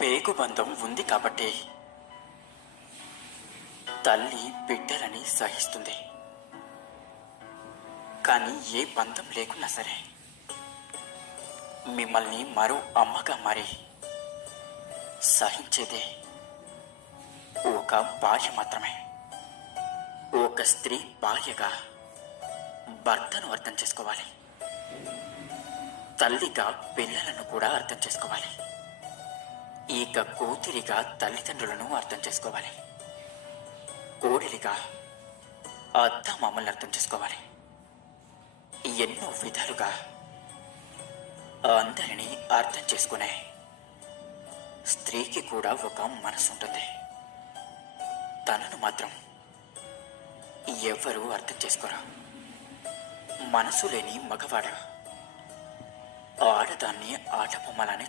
పేగుబంధం ఉంది కాబట్టి తల్లి బిడ్డలని సహిస్తుంది. కానీ ఏ బంధం లేకున్నా సరే మిమ్మల్ని మరో అమ్మగా మారి సహించేదే ఒక భార్య మాత్రమే. ఒక స్త్రీ భార్యగా భర్తను అర్థం చేసుకోవాలి, తల్లిగా పిల్లలను కూడా అర్థం చేసుకోవాలి, ఇక కూతురిగా తల్లిదండ్రులను అర్థం చేసుకోవాలి, కోడలిగా అత్త మామల్ని అర్థం చేసుకోవాలి. ఎన్నో విధాలుగా అందరినీ అర్థం చేసుకునే స్త్రీకి కూడా ఒక మనసు ఉంటుంది. తనను మాత్రం ఎవరూ అర్థం చేసుకోరు. మనసు లేని మగవాడు ఆడదాన్ని ఆట బొమ్మలానే